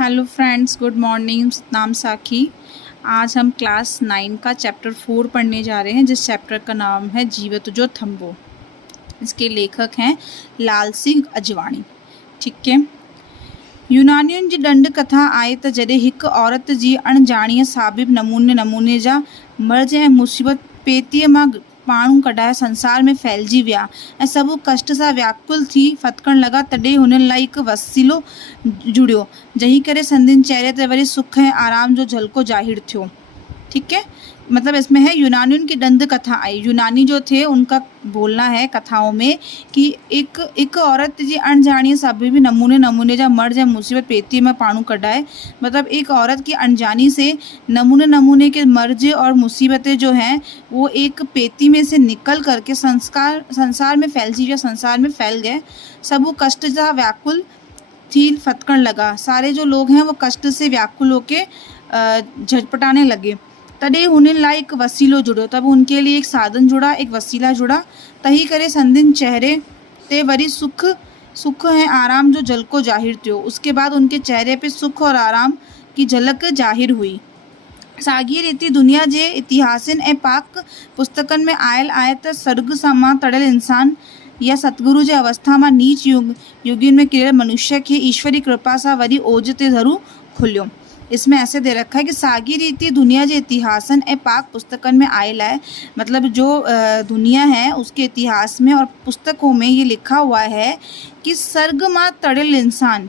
Hello friends, good morning. नाम साखी। आज हम क्लास 9 का चैप्टर 4 पढ़ने जा रहे हैं, जिस चैप्टर का नाम है जीवत जो थम्बो। इसके लेखक हैं लाल सिंह अजवाणी। ठीक है। यूनानियुनि जी दंड कथा आहे त जॾहिं हिकु औरत जी अणजाणीअ साबिब नमूने जा मर्ज़ ऐं मुसीबत पेतीअ मां माण्हू कढाए संसार में फैलिजी विया ऐं सभु कष्ट सां व्याकुल थी फतकण लॻा, तॾहिं हुननि लाइ हिकु वसीलो जुड़ियो, जंहिं करे संदिन चेहरे ते वरी सुख ऐं आराम जो झलको ज़ाहिर थियो। ठीक है। मतलब इसमें है यूनानियों की दंड कथा आई। यूनानी जो थे उनका बोलना है कथाओं में कि एक औरत जी अणजाणी सभी भी नमूने जा मर्ज या मुसीबत पेती में पाणू कढाए। मतलब एक औरत की अनजानी से नमूने के मर्ज और मुसीबतें जो हैं वो एक पेती में से निकल करके संसार में फैलजी गया, संसार में फैल गए। सब कष्ट जा व्याकुल थी फतकण लगा। सारे जो लोग हैं वो कष्ट से व्याकुल होके झटपटाने लगे। तॾहिं हुननि लाइ हिकु वसीलो जुड़ियो, तब उनके लिए एक साधन जुड़ा, एक वसीला जुड़ा। तही करे संदिन चेहरे ते वरी सुख ऐं आराम जो झलको ज़ाहिर थियो। उसके बाद उनके चेहरे पे सुख और आराम की झलक ज़ाहिर हुई। साॻी रीति दुनिया जे इतिहासनि ऐं पाक पुस्तकनि में आयल आहे त स्वर्ग मां तड़ियल इंसान या सतगुरु जे अवस्था मां नीच युगनि में किरयल मनुष्य खे ईश्वरी कृपा सां वरी ओज ते ज़रूर खुलियो। इसमें ऐसे दे रखा है कि सागी रीति दुनिया के इतिहासन ए पाक पुस्तकन में आयल है। मतलब जो दुनिया है उसके इतिहास में और पुस्तकों में ये लिखा हुआ है कि स्वर्ग मां तड़ियल इंसान,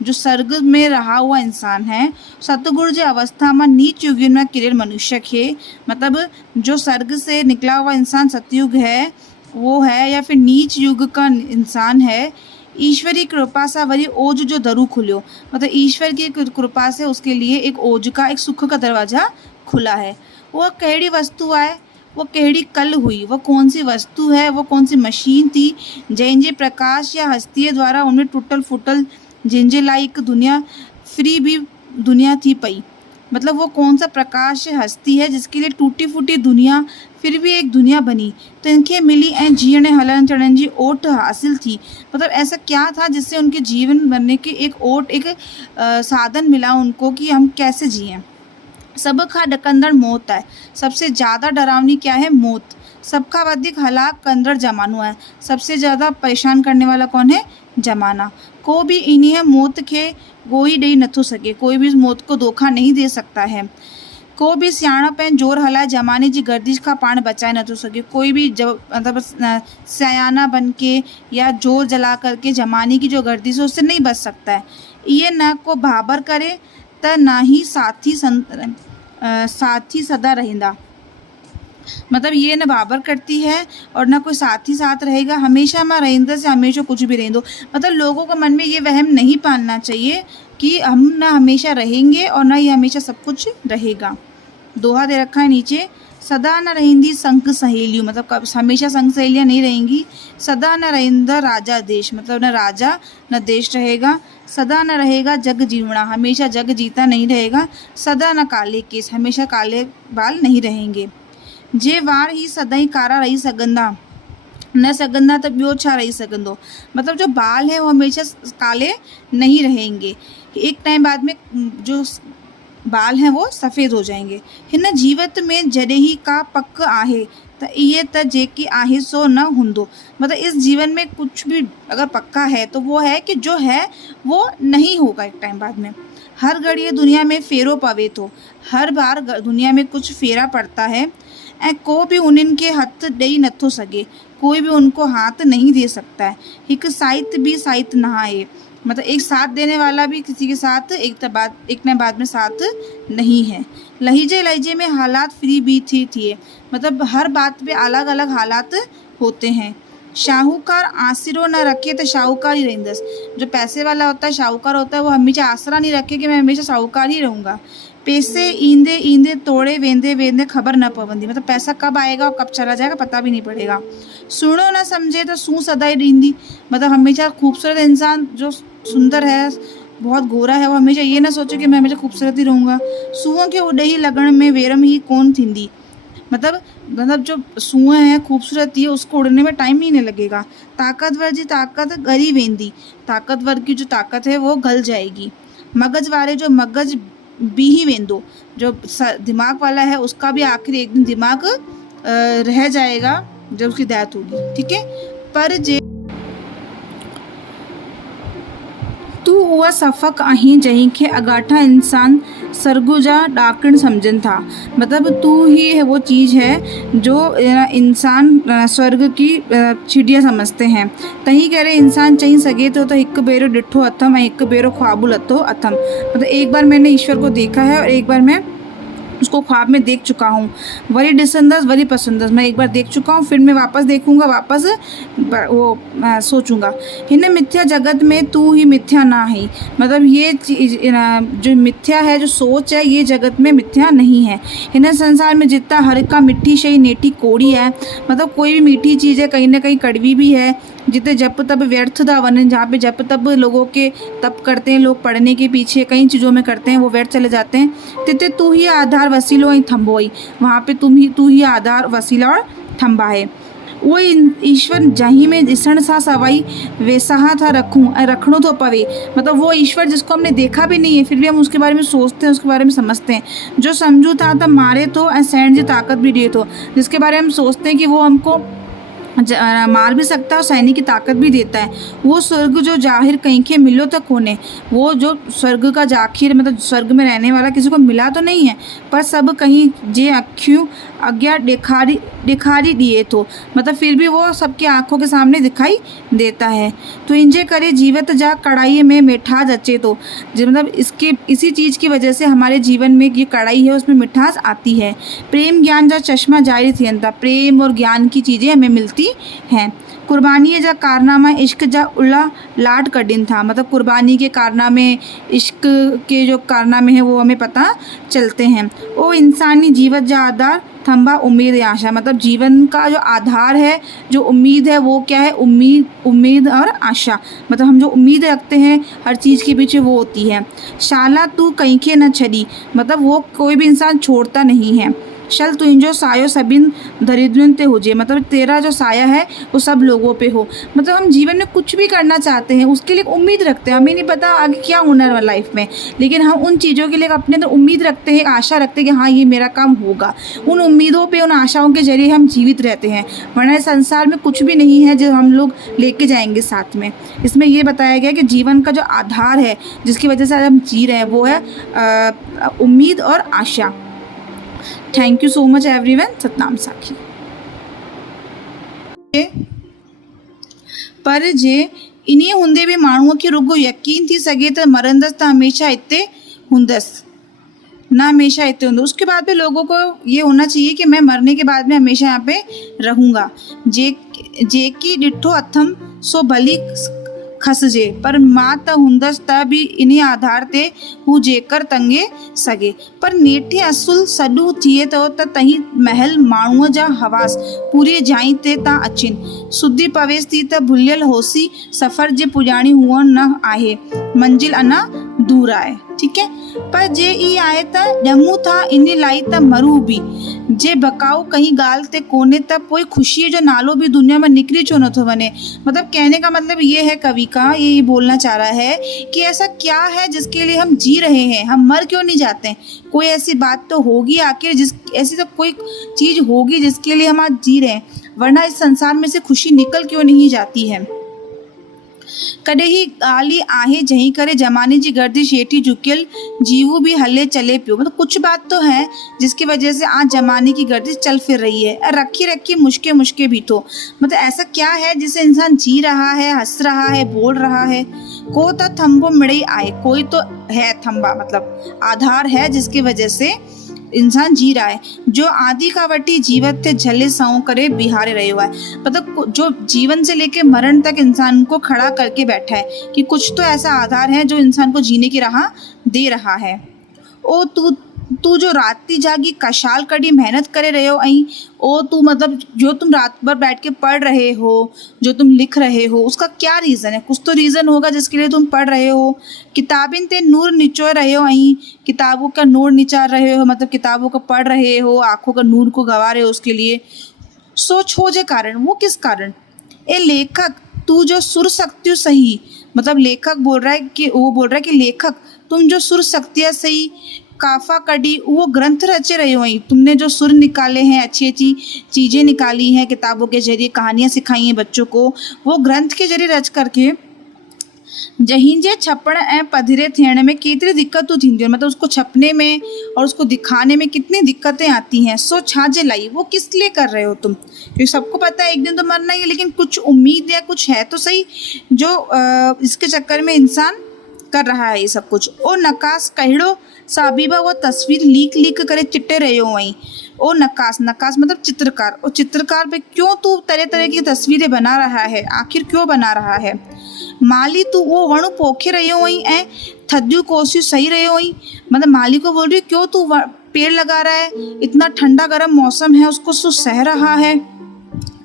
जो स्वर्ग में रहा हुआ इंसान है, सतगुरु जे अवस्था में नीच युग में किरल मनुष्य के, मतलब जो स्वर्ग से निकला हुआ इंसान सतयुग है वो है, या फिर नीच युग का इंसान है, ईश्वरी कृपा से वरी ओज जो दरू खुलियो। मतलब ईश्वर की कृपा से उसके लिए एक ओज का, एक सुख का दरवाज़ा खुला है। वो कहिड़ी वस्तु है, वो कहिड़ी कल हुई, वो कौन सी वस्तु है, वो कौन सी मशीन थी जंहिंजे प्रकाश या हस्तीअ द्वारा उनमें टुटल फुटल जंहिंजे लाइ हिकु दुनिया फ्री भी दुनिया थी पई। मतलब वो कौन सा प्रकाश हस्ती है जिसके लिए टूटी फूटी दुनिया फिर भी एक दुनिया बनी, तो इनके मिली ऐं जीअण हलन चढ़न जी ओट हासिल थी। मतलब ऐसा क्या था जिससे उनके जीवन बनने की एक ओट, एक साधन मिला उनको कि हम कैसे जिएं। सब का डकंदड़ मौत है। सबसे ज़्यादा डरावनी क्या है? मौत। सबका वधिक हलाक कंदड़ जमानो है। सबसे ज़्यादा परेशान करने वाला कौन है? जमाना। को भी इन्हीं है मौत के गोई ॾेई नथो सके, कोई भी मौत को धोखा नहीं दे सकता है। को भी सियाणप ऐं जोर हलाए जमाने की गर्दिश का पाण बचाए नथो सके। कोई भी जब मतलब सयाना बन के या जोर जला करके जमाने की जो गर्दिश है उससे नहीं बच सकता है। ये न को भाबर करे त ना ही साथी सदा रहेंदा। मतलब ये न बाबर करती है और न कोई साथी साथ रहेगा। हमेशा मां रहेंदा से हमेशा कुछ भी रहेंदो। मतलब लोगों को मन में ये वहम नहीं पालना चाहिए कि हम ना हमेशा रहेंगे और ना ये हमेशा सब कुछ रहेगा। दोहा दे रखा है नीचे, सदा न रहेंदी संग सहेलियों। मतलब हमेशा संग सहेलियाँ नहीं रहेंगी। सदा न रहेंदा राजा देश, मतलब न राजा न देश रहेगा। सदा न रहेगा जग जीवना, हमेशा जग जीता नहीं रहेगा। सदा न काले केस, हमेशा काले बाल नहीं रहेंगे। जे वार ही सदाई कारा रही सघंदा न सघंदा त ॿियो छा रही सघंदो। मतलब जो बाल है वो हमेशा काले नहीं रहेंगे, एक टाइम बाद में जो बाल हैं वो सफ़ेद हो जाएंगे। हिन जीवत में जॾहिं ही का पक आहे त इहे त जेकी आहे सो न हूंदो। मतलब इस जीवन में कुछ भी अगर पक्का है तो वो है कि जो है वो नहीं होगा एक टाइम बाद में। हर घड़ी दुनिया में फेरो पवे थो, हर बार दुनिया में कुछ फेरा पड़ता है ऐं को भी उन्हनि के हथ ॾेई नथो सघे, कोई भी उनको हाथ नहीं दे सकता है। हिकु साइत भी साइत न आहे। मतलब एक साथ देने वाला भी किसी के साथ एक न बाद में साथ नहीं है। लहजे में हालात फ्री भी थिए। मतलब हर बात पे अलग अलग हालात होते हैं। शाहूकार आसिरो न रखे तो शाहूकार ही रहंदस। जो पैसे वाला होता है, शाहूकार होता है, वो हमेशा आसरा नहीं रखे कि मैं हमेशा शाहूकार ही रहूँगा। पैसे ईंदे ईंदे तोड़े वेंदे वेंदे खबर न पवंदी। मतलब पैसा कब आएगा और कब चला जाएगा पता भी नहीं पड़ेगा। सुनो न समझे तो सू सदाई ॾींदी। मतलब हमेशा खूबसूरत इंसान जो सुंदर है, बहुत गोरा है, वो हमेशा ये ना सोचे कि मैं हमेशा खूबसूरत ही रहूँगा। सूअं खे उॾे ही लॻण में वेरम ही कोन थींदी। मतलब जो सूअं है, खूबसूरती है, उसको उड़ने में टाइम ही नहीं लगेगा। ताकतवर जी ताकत ॻरी वेंदी। ताकतवर की जो ताकत है वो गल जाएगी। मगज वाले जो मगज बीही वेंदो, जो दिमाग वाला है उसका भी आखिर एक दिन दिमाग रह जाएगा जब उसकी डेथ होगी। ठीक है। पर जे तू हुआ सफ़क आहीं जहीं खे अगाठा इंसान सरगुजा डाकण समझन था। मतलब तू ही है वो चीज़ है जो इंसान स्वर्ग की चिड़िया समझते हैं। तही करे इंसान चई सके तो हिक बेरो डिठो अथम ऐं हिक बेरो ख्वाबु लथो अथम। मतलब एक बार मैंने ईश्वर को देखा है और एक बार मैं उसको ख्वाब में देख चुका हूँ। वरी ॾिसंदसि वरी पसंदसि, मैं एक बार देख चुका हूँ, फिर मैं वापस देखूँगा, वापस वो सोचूंगा। हिन मिथ्या जगत में तू ही मिथ्या ना है। मतलब ये चीज़ जो मिथ्या है, जो सोच है, ये जगत में मिथ्या नहीं है। हिन संसार में जितना हर का मिठी शई नेठी कोड़ी है। मतलब कोई भी मीठी चीज़ है कहीं ना कहीं कड़वी भी है। जिते जप तप व्यर्थ था वन, जहाँ पे जप तप लोगों के तप करते हैं लोग, पढ़ने के पीछे कई चीज़ों में करते हैं, वो व्यर्थ चले जाते हैं। तिते तू ही आधार वसीलो ऐं थंबो ही, वहाँ पे तू ही आधार वसीला और थंबा है। वो ईश्वर जहीं में ॾिसण सां सवाई वेसाहा था रखूं ऐं रखणो तो पवे। मतलब वो ईश्वर जिसको हमने देखा भी नहीं है फिर भी हम उसके बारे में सोचते हैं, उसके बारे में समझते हैं। जो समझू था त मारे तो ऐं सहण जी ताक़त भी ॾिए थो, जिसके बारे में हम सोचते हैं कि वो हमको मार भी सकता है और सहने की ताकत भी देता है। वो स्वर्ग जो जाहिर कहीं के मिलो तो कोने, वो जो स्वर्ग का जाखिर मतलब स्वर्ग में रहने वाला किसी को मिला तो नहीं है, पर सब कहीं जे अखियूं अज्ञा दिखारी दिए तो, मतलब फिर भी वो सबकी आंखों के सामने दिखाई देता है। तो इंजे करे जीवत जा कढ़ाई में मिठास अचे तो, मतलब इसी चीज़ की वजह से हमारे जीवन में ये कढ़ाई है उसमें मिठास आती है। प्रेम ज्ञान जा चश्मा जारी थियन था, प्रेम और ज्ञान की चीज़ें हमें मिलती हैं। कुर्बानी जा कारनामा इश्क जा उल्ला लाट कडिन था। मतलब कुर्बानी के कारनामे, इश्क के जो कारनामे हैं वो हमें पता चलते हैं। वो इंसानी जीवत जा आधार थंबा उम्मीद या आशा। मतलब जीवन का जो आधार है, जो उम्मीद है, वो क्या है? उम्मीद और आशा। मतलब हम जो उम्मीद रखते हैं हर चीज़ के पीछे वो होती है। शाला तू कहीं के न छड़ी, मतलब वो कोई भी इंसान छोड़ता नहीं है। शल तुंहिंजो सायो सभिन दरिद्रन ते हुजे, मतलब तेरा जो साया है वो सब लोगों पे हो। मतलब हम जीवन में कुछ भी करना चाहते हैं उसके लिए उम्मीद रखते हैं, हमें नहीं पता आगे क्या होना है लाइफ में, लेकिन हम उन चीज़ों के लिए अपने अंदर उम्मीद रखते हैं, आशा रखते हैं कि हाँ ये मेरा काम होगा। उन उम्मीदों पे, उन आशाओं के जरिए हम जीवित रहते हैं, वरना इस संसार में कुछ भी नहीं है जो हम लोग लेके जाएंगे साथ में। इसमें ये बताया गया कि जीवन का जो आधार है जिसकी वजह से आज हम जी रहे हैं वो है उम्मीद और आशा। Thank you so much everyone. Satnam Sakhi. पर जे इन्हीं हुंदे भी माण्हूअ खे रुगो यकीन थी सके तो मरंदस तो हमेशा इतने हुंदस, ना हमेशा इतने होंगे। उसके बाद भी लोगों को ये होना चाहिए कि मैं मरने के बाद में हमेशा यहाँ पे रहूँगा। जे की डिठो अथम सो भली खसजे, पर मां त हुंदस त भी इन्हीं आधार ते हू जेकर तंगे सगे। पर नेठे असुल सॾु थिए थो त तही महल माण्हूअ जा हवास पूरी जाइ ते ता अचिन। सुधी पवेस थी त भुलियल होसी सफ़र जे पुॼाणी हुअण न आहे, मंजिल अञा दूर आहे। ठीक है। पर जे ई आहे त ॼमूं था इन लाइ त मरूं बि, जे बकाऊ कहीं ॻाल्हि ते कोन्हे त पोइ ख़ुशीअ जो नालो भी दुनिया में निकिरी छो नथो वञे। मतलब कहने का मतलब ये है, कवि का ये बोलना चाह रहा है कि ऐसा क्या है जिसके लिए हम जी रहे हैं, हम मर क्यों नहीं जाते? कोई ऐसी बात तो होगी आखिर, ऐसी तो कोई चीज़ होगी जिसके लिए हम आज जी रहे हैं, वरना इस संसार में से खुशी निकल क्यों नहीं जाती है। कॾहिं ही ॻाल्हि आहे जहीं करे ज़माने जी गर्दिश हेठी झुकियल जीवू भी हले चले पियो। मतलब कुछ बात तो है जिसकी वजह से आज ज़माने की गर्दिश चल फिर रही है, रखी रखी मुश्के भी तो। मतलब ऐसा क्या है जिससे इंसान जी रहा है, हंस रहा है, बोल रहा है? को तो थंबो मिड़ई आए, कोई तो है थंबा, मतलब आधार है जिसकी वजह से इंसान जी रहा है, जो आदि का वटी जीवत थे झले साऊं करे बिहारे रहे हुआ है। मतलब जो जीवन से लेके मरण तक इंसान को खड़ा करके बैठा है कि कुछ तो ऐसा आधार है जो इंसान को जीने की राह दे रहा है। ओ तू जो राती जागी कशाल कड़ी मेहनत करे रहे हो ऐं ओ तू, मतलब जो तुम रात भर बैठ के पढ़ रहे हो, जो तुम लिख रहे हो, उसका क्या रीज़न है? कुछ तो रीज़न होगा जिसके लिए तुम पढ़ रहे हो। किताबिन ते नूर निचोड़ रहे हो ऐं किताबों का नूर निचार रहे हो, मतलब किताबों को पढ़ रहे हो, आँखों का नूर को गवा रहे हो उसके लिए। सोच हो जे कारण, वो किस कारण? ए लेखक तू जो सुर सकती सही, मतलब लेखक बोल रहा है कि वो बोल रहा है कि लेखक तुम जो सुर शक्तियाँ सही काफा कड़ी वो ग्रंथ रचे रहे हो, तुमने जो सुर निकाले हैं, अच्छी अच्छी चीज़ें निकाली हैं, किताबों के जरिए कहानियाँ सिखाई हैं बच्चों को, वो ग्रंथ के जरिए रच करके जहिंजे छपण ऐं पधिरे थियण में केतिरी दिक्कतूं थींदियूं, मतलब उसको छपने में और उसको दिखाने में कितनी दिक्कतें आती हैं। सो छाजे लाई, वो किस लिए कर रहे हो तुम, क्योंकि सबको पता है एक दिन तो मरना ही है, लेकिन कुछ उम्मीद या कुछ है तो सही जो इसके चक्कर में इंसान कर रहा है ये सब कुछ। ओ नकास कहिड़ो साबीबा वो तस्वीर लीक लीक करे चिट्टे रहे हो वहीं। ओ नकास, नकास मतलब चित्रकार, और चित्रकार पे क्यों तू तरह तरह की तस्वीरें बना रहा है, आखिर क्यों बना रहा है। माली तू वो वणु पोखे रहे हो वहीं ऐं थद्यू कोसियूं सही रहे हो वहीं, मतलब माली को बोल रही क्यों तू पेड़ लगा रहा है, इतना ठंडा गर्म मौसम है उसको तू सह रहा है।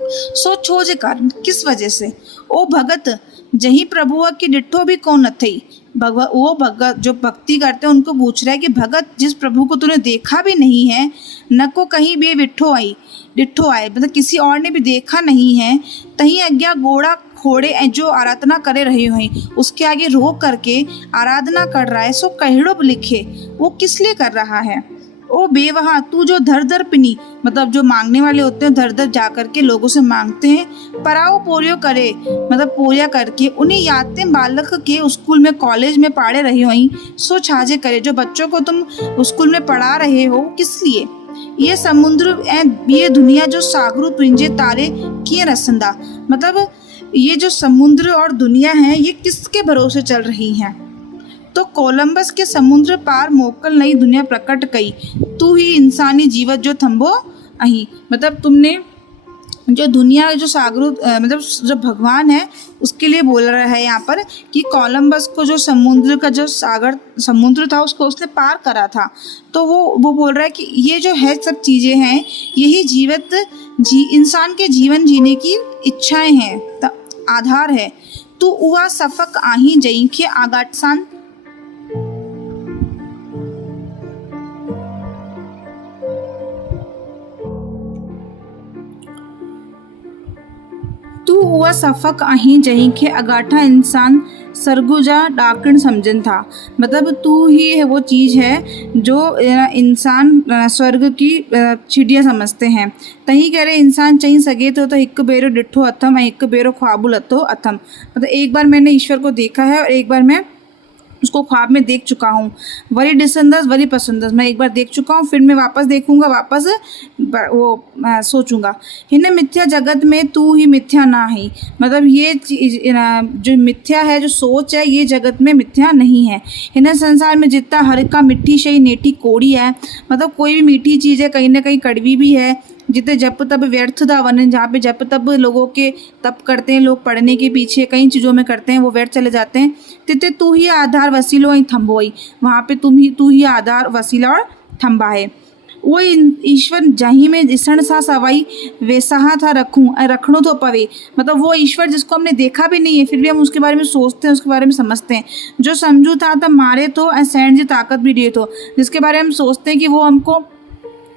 सो छो जे कारण, किस वजह से। ओ भगत जही प्रभुआ की डिठो भी कौन न थई, वो भगत जो भक्ति करते हैं उनको पूछ रहा है कि भगत जिस प्रभु को तूने देखा भी नहीं है, न को कहीं भी डिठो आए, मतलब किसी और ने भी देखा नहीं है, तहीं अज्ञा गोड़ा खोड़े जो आराधना करे रहे हुए उसके आगे रोक करके आराधना कर रहा है। सो कहिड़ो लिखे, वो किस लिए कर रहा है। ओ बेवहा तू जो धर धर पिनी, मतलब जो मांगने वाले होते हैं धर धर जा करके लोगों से मांगते हैं, पराओ पोरियो करे, मतलब पोरिया करके उन्हें यादें बालक के स्कूल में कॉलेज में पढ़े रही हुई। सो छाजे करे, जो बच्चों को तुम स्कूल में पढ़ा रहे हो किस लिए। ये समुद्र ये दुनिया जो सागरू तुंजे तारे किए रसंदा, मतलब ये जो समुद्र और दुनिया है ये किसके भरोसे चल रही हैं। तो कोलंबस के समुद्र पार मोकल नई दुनिया प्रकट कई, तू ही इंसानी जीवत जो थम्बो अही, मतलब तुमने जो दुनिया जो सागरू मतलब जो भगवान है उसके लिए बोल रहा है यहाँ पर कि कोलंबस को जो समुद्र का जो समुद्र था उसको उसने पार करा था। तो वो बोल रहा है कि ये जो है सब चीज़ें हैं यही इंसान के जीवन जीने की इच्छाएं हैं, आधार है। तू उहा सफक आही जई के आगाटसान, तू हुआ सफ़क अहीं जहीं के अगाठा इंसान सरगुजा डाकण समझन था, मतलब तू ही है वो चीज़ है जो इंसान स्वर्ग की चिड़िया समझते हैं। तहीं कह रहे इंसान चई सके तो हिक बेरो डिठो अथम हिक बेरो ख्वाबु लथो अथम, मतलब एक बार मैंने ईश्वर को देखा है और एक बार मैं उसको ख्वाब में देख चुका हूँ। वरी डिसंदस वरी पसंदस, मैं एक बार देख चुका हूँ फिर मैं वापस देखूँगा, वापस वो सोचूंगा। हिन मिथ्या जगत में तू ही मिथ्या ना है, मतलब ये जो मिथ्या है जो सोच है ये जगत में मिथ्या नहीं है। हिन संसार में जितना हर का मिट्टी शही नेटी कोड़ी है, मतलब कोई भी मीठी चीज़ है कहीं ना कहीं कड़वी भी है। जिते जप तप व्यर्थ था वन, जहाँ पे जप तप लोगों के तप करते हैं लोग पढ़ने के पीछे कई चीज़ों में करते हैं वो व्यर्थ चले जाते हैं। तिते तू ही आधार वसीलो ही थम्बो ही, वहाँ पे तू ही आधार वसीला और थम्बा है। वो ईश्वर जहीं में ॾिसण सा सवाई वैसा था रखणो तो पवे, मतलब वो ईश्वर जिसको हमने देखा भी नहीं है फिर भी हम उसके बारे में सोचते हैं उसके बारे में समझते हैं। जो समझू था तब मारे तो सहण जी ताकत भी दिए तो, जिसके बारे में हम सोचते हैं कि वो हमको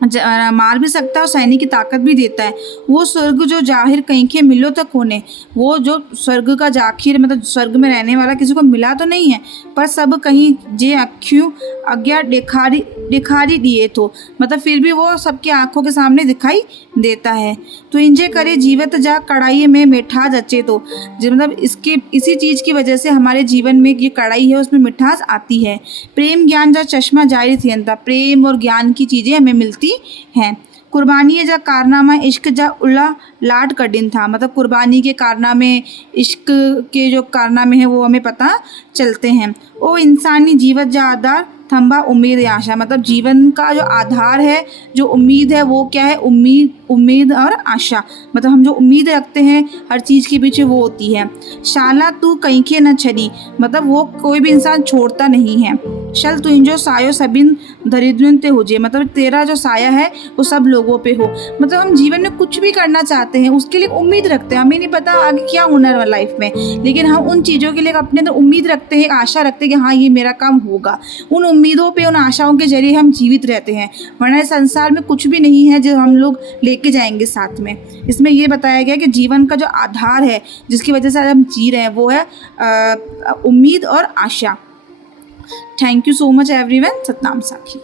मार भी सकता है और सहने की ताकत भी देता है। वो स्वर्ग जो जाहिर कहीं के मिलो तक होने, वो जो स्वर्ग का जाखिर मतलब स्वर्ग में रहने वाला किसी को मिला तो नहीं है, पर सब कहीं जे अख्यू अज्ञा दिखारी दिए तो, मतलब फिर भी वो सबकी आंखों के सामने दिखाई देता है। तो इंजे करे जीवत जा कढ़ाई में मिठास अचे तो, मतलब इसी चीज़ की वजह से हमारे जीवन में ये कढ़ाई है उसमें मिठास आती है। प्रेम ज्ञान जा चश्मा जारी थियंता, प्रेम और ज्ञान की चीज़ें हमें मिलती हैं। कुर्बानी जा कारनामा इश्क जा उल्ला लाट कडिन था, मतलब कुर्बानी के कारनामे इश्क के जो कारनामे हैं वो हमें पता चलते हैं। ओ इंसानी जीवत जा आधार थम्बा उम्मीद आशा, मतलब जीवन का जो आधार है जो उम्मीद है वो क्या है, उम्मीद और आशा, मतलब हम जो उम्मीद रखते हैं हर चीज़ के पीछे वो होती है। शाला तू कहीं के न छड़ी, मतलब वो कोई भी इंसान छोड़ता नहीं है। शल तुंहिंजो सायो सभिन दरिद्रंते हो जे, मतलब तेरा जो साया है वो सब लोगों पे हो। मतलब हम जीवन में कुछ भी करना चाहते हैं, उसके लिए उम्मीद रखते हैं, हमें नहीं पता आगे क्या होना है लाइफ में, लेकिन हम उन चीज़ों के लिए अपने अंदर उम्मीद रखते हैं, एक आशा रखते हैं कि हाँ ये मेरा काम होगा। उन उम्मीदों पे, उन आशाओं के जरिए हम जीवित रहते हैं, वरना इस संसार में कुछ भी नहीं है जो हम लोग लेके जाएंगे साथ में। इसमें ये बताया गया कि जीवन का जो आधार है, जिसकी वजह से आज हम जी रहे हैं, वो है उम्मीद और आशा। Thank you so much everyone. Satnam साखी।